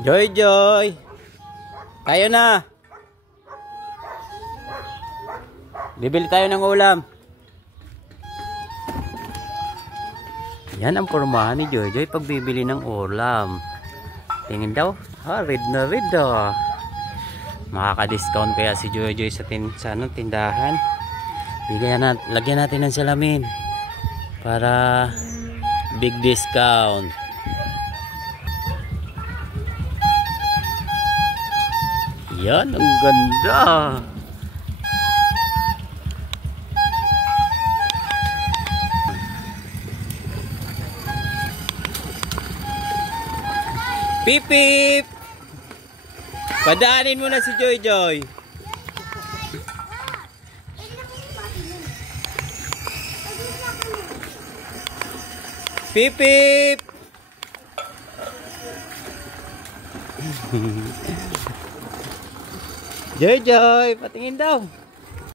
Joy Joy, tayo na. Bibili tayo ng ulam. Yan ang pormahan ni Joy Joy pag bibili ng ulam. Tingin daw, red na red ah. Makaka-discount kaya si Joy Joy sa tindahan. Lagyan natin ng salamin para big discount. Yan, ang ganda. Pip pip. Padaanin mo na si Joy Joy. Pip pip. Joy Joy, patingin daw.